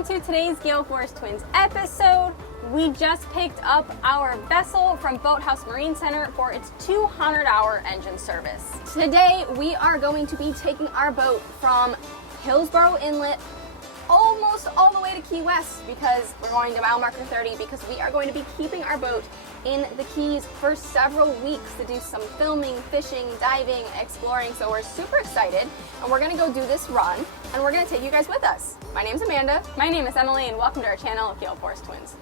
Welcome to today's Gale Force Twins episode. We just picked up our vessel from Boathouse Marine Center for its 200-hour engine service. Today we are going to be taking our boat from Hillsboro Inlet almost all the way to Key West because we're going to mile marker 30 because we are going to be keeping our boat in the Keys for several weeks to do some filming, fishing, diving, exploring. So we're super excited and we're gonna go do this run and we're gonna take you guys with us. My name's Amanda. My name is Emily and welcome to our channel, Gale Force Twins.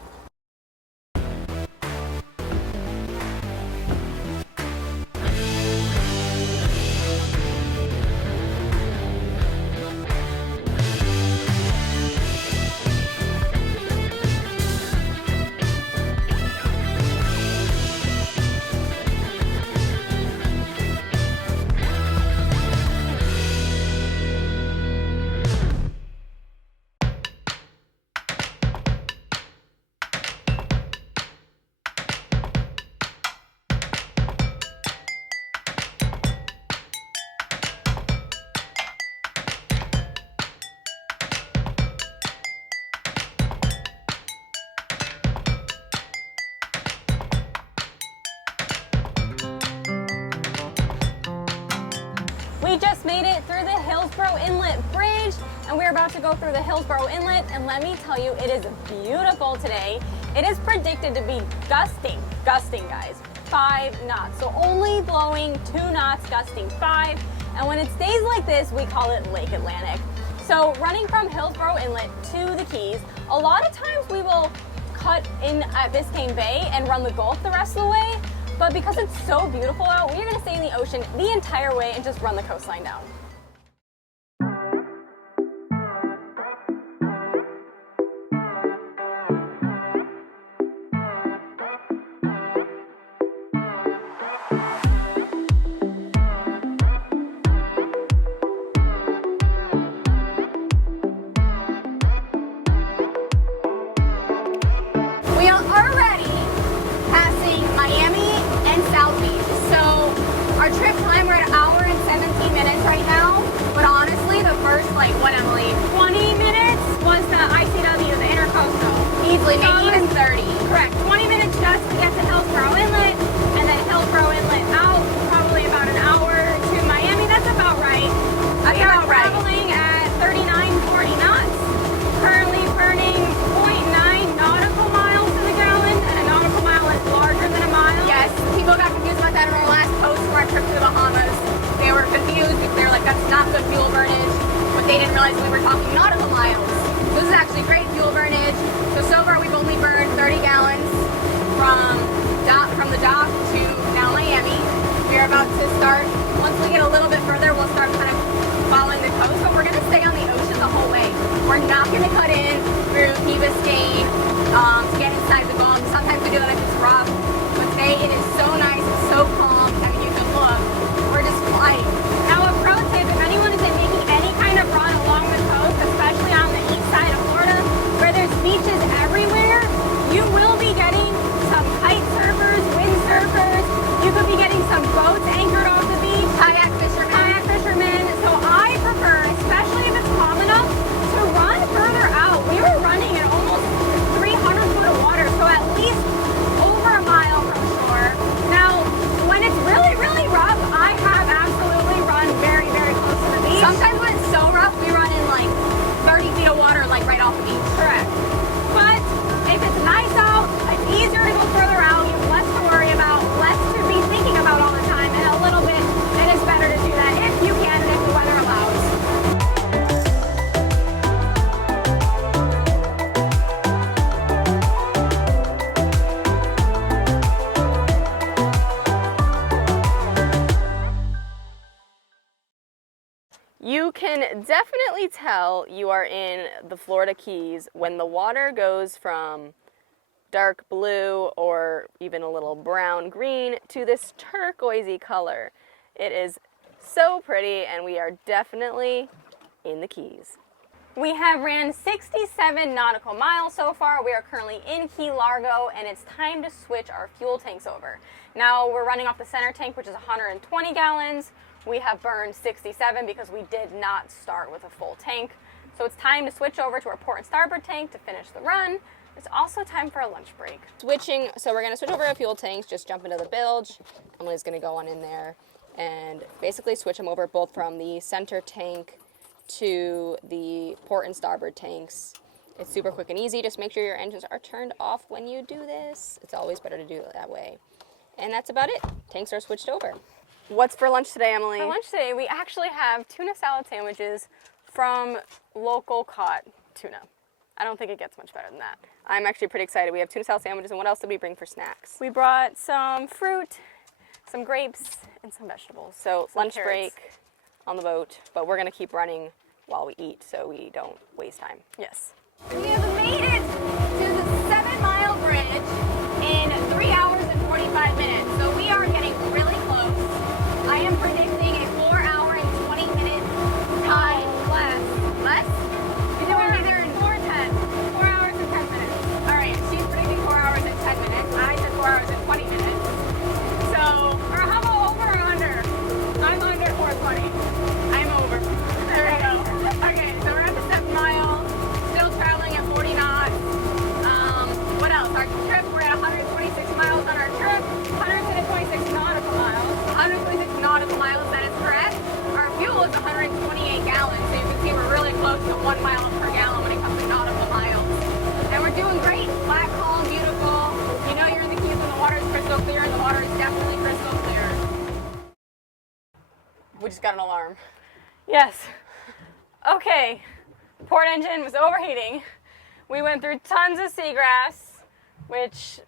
We just made it through the Hillsboro Inlet Bridge and we're about to go through the Hillsboro Inlet, and let me tell you, it is beautiful today. It is predicted to be gusting guys, 5 knots. So only blowing 2 knots, gusting 5. And when it stays like this, we call it Lake Atlantic. So running from Hillsboro Inlet to the Keys, a lot of times we will cut in at Biscayne Bay and run the Gulf the rest of the way. But because it's so beautiful out, we're gonna stay in the ocean the entire way and just run the coastline down. We are already passing Miami and South Beach. So our trip time, we're at 1 hour and 17 minutes right now. But honestly, the first, like, what, Emily, 20 minutes was the ICW, the Intercoastal. Easily, maybe even 30. Correct. 20 minutes just to get to Hillsboro Inlet, and then Hillsboro Inlet out, probably about an hour to Miami. That's about right. We are traveling at 39, 40 knots. Currently burning 0.9 nautical miles to the gallon, and a nautical mile is larger than a mile. Yes, people got confused about that in our last post for our trip to the Bahamas. They were confused because they were like, that's not good fuel burnage, but they didn't realize we were talking nautical miles. So this is actually great fuel burnage. So far we've only burned 30 gallons from the dock to now Miami. We are about to start, once we get a little bit further, we'll start kind of following the coast, but we're gonna stay on the ocean the whole way. We're not gonna cut in through Key Biscayne to get inside the Gulf. Sometimes we do that if it's rough, but today it is so nice, it's so calm. I mean, you can look, we're just flying. Now a pro tip, if anyone is making any kind of run along the coast, especially on the east side of Florida, where there's beaches everywhere, you will be getting some kite surfers, windsurfers, you could be getting some boats anchored off the beach, kayak fishermen. So I prefer, especially if it's calm enough, to run further out. We were running in almost 300 foot of water, so at least over a mile from shore. Now, when it's really, really rough, I have absolutely run very, very close to the beach. Sometimes when it's so rough, we run in like 30 feet of water, like right off the beach. Correct. But if it's nice out, it's easier to go further out. You have less to worry about, less to be thinking about all the time, and a little bit, it is better to do that if you can and if the weather allows. You can definitely tell you are in the Florida Keys when the water goes from dark blue or even a little brown green to this turquoisey color. It is so pretty and we are definitely in the Keys. We have ran 67 nautical miles so far. We are currently in Key Largo and it's time to switch our fuel tanks over. Now we're running off the center tank, which is 120 gallons. We have burned 67 because we did not start with a full tank. So it's time to switch over to our port and starboard tank to finish the run. It's also time for a lunch break. Switching, so we're gonna switch over to fuel tanks, just jump into the bilge. Emily's gonna go on in there and basically switch them over both from the center tank to the port and starboard tanks. It's super quick and easy. Just make sure your engines are turned off when you do this. It's always better to do it that way. And that's about it. Tanks are switched over. What's for lunch today, Emily? For lunch today, we actually have tuna salad sandwiches from local caught tuna. I don't think it gets much better than that. I'm actually pretty excited. We have tuna salad sandwiches, and what else did we bring for snacks? We brought some fruit, some grapes, and some vegetables. So lunch break on the boat, but we're gonna keep running while we eat so we don't waste time. Yes. We have made it to the 7-mile bridge in 3 hours and 45 minutes. So we are getting really close. I am predicting a 4-hour and 20-minute time. Less? You're doing either in 4 hours and 10 minutes. All right, she's predicting 4 hours and 10 minutes. I said 4 hours and 20 minutes. So, or how about over or under? I'm under 420. I'm over. There we go. Okay, so we're at the 7 mile, still traveling at 40 knots. What else? Our trip, we're at 126 miles on our trip. 126 nautical miles. 126 nautical miles, that is correct. Our fuel is 128 gallons, so you can see we're really close to 1 mile per gallon when it comes to nautical miles. And we're doing great. Black, calm, beautiful. You know you're in the Keys when the water is crystal clear, and the water is definitely crystal clear. We just got an alarm. Yes. Okay. Port engine was overheating. We went through tons of seagrass, which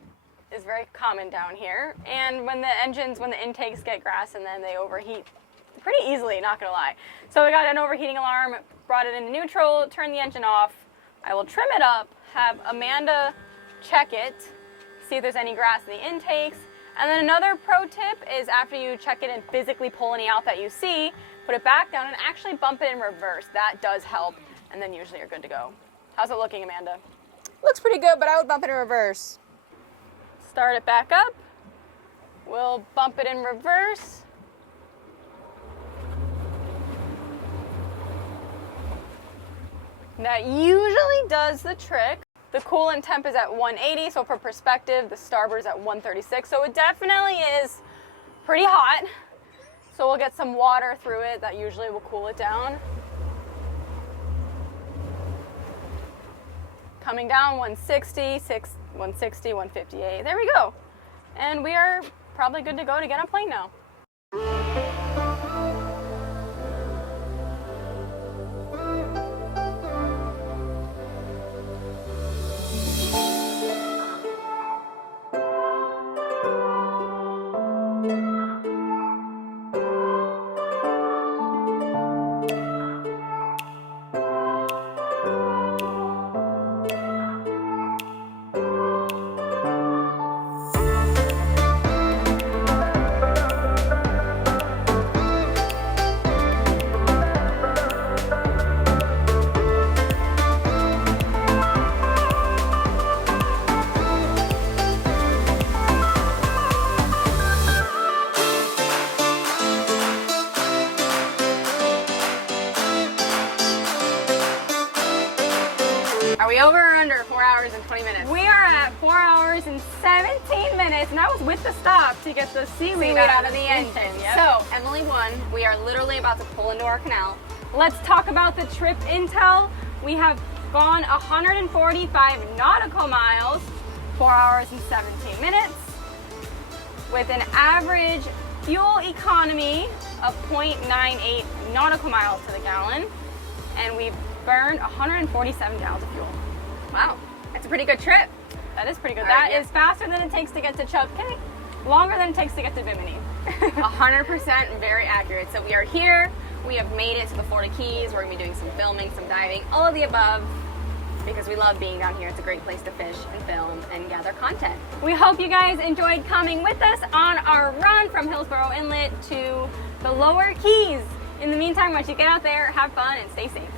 is very common down here. And when the intakes get grass and then they overheat pretty easily, not gonna lie. So we got an overheating alarm, brought it into neutral, turned the engine off. I will trim it up, have Amanda check it, see if there's any grass in the intakes. And then another pro tip is after you check it and physically pull any out that you see, put it back down and actually bump it in reverse. That does help, and then usually you're good to go. How's it looking, Amanda? Looks pretty good, but I would bump it in reverse. Start it back up. We'll bump it in reverse. That usually does the trick. The coolant temp is at 180, so for perspective, the starboard is at 136. So it definitely is pretty hot. So we'll get some water through it. That usually will cool it down. Coming down 160, 160, 158. There we go. And we are probably good to go to get on plane now. Are we over or under 4 hours and 20 minutes? We are at 4 hours and 17 minutes, and I was with the stop to get the seaweed out of the engine. Yep. So, Emily won. We are literally about to pull into our canal. Let's talk about the trip intel. We have gone 145 nautical miles, 4 hours and 17 minutes, with an average fuel economy of 0.98 nautical miles to the gallon, and we've burned 147 gallons of fuel. Wow, that's a pretty good trip. That is pretty good. That is faster than it takes to get to Chubcay, longer than it takes to get to Bimini. 100% very accurate. So we are here. We have made it to the Florida Keys. We're gonna be doing some filming, some diving, all of the above, because we love being down here. It's a great place to fish and film and gather content. We hope you guys enjoyed coming with us on our run from Hillsboro Inlet to the Lower Keys. In the meantime, once you get out there, have fun and stay safe.